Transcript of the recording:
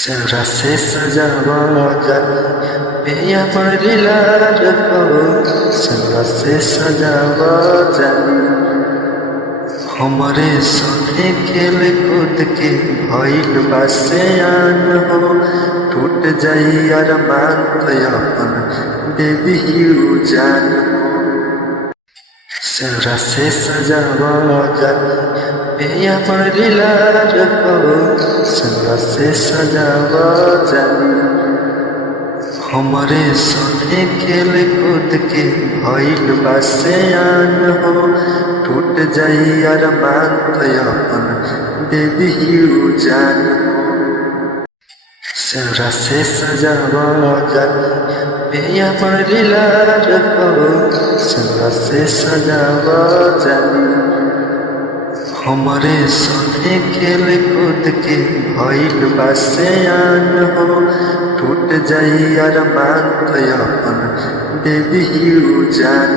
सेहरा से सजावा जानी पिया परिलार को सेहरा से सजावा जानी हमारे संगे खेल कूद के भइल बा सयान हो टूट जाई अरमान तो अपन देवी जान हो सेहरा से सजावा जानी पिया परिलार को सेहरा से सजावा जानी हमारे संगे खेल कूद के भइल बा सयान हो टूट जाई अरमान तो अपन देवी जान हो सेहरा से सजावा जानी पिया परिलार को सेहरा से सजावा जानी हमारे संगे खेल कूद के भइल बा सयान हो टूट जाई अरमान तो अपन देवी जान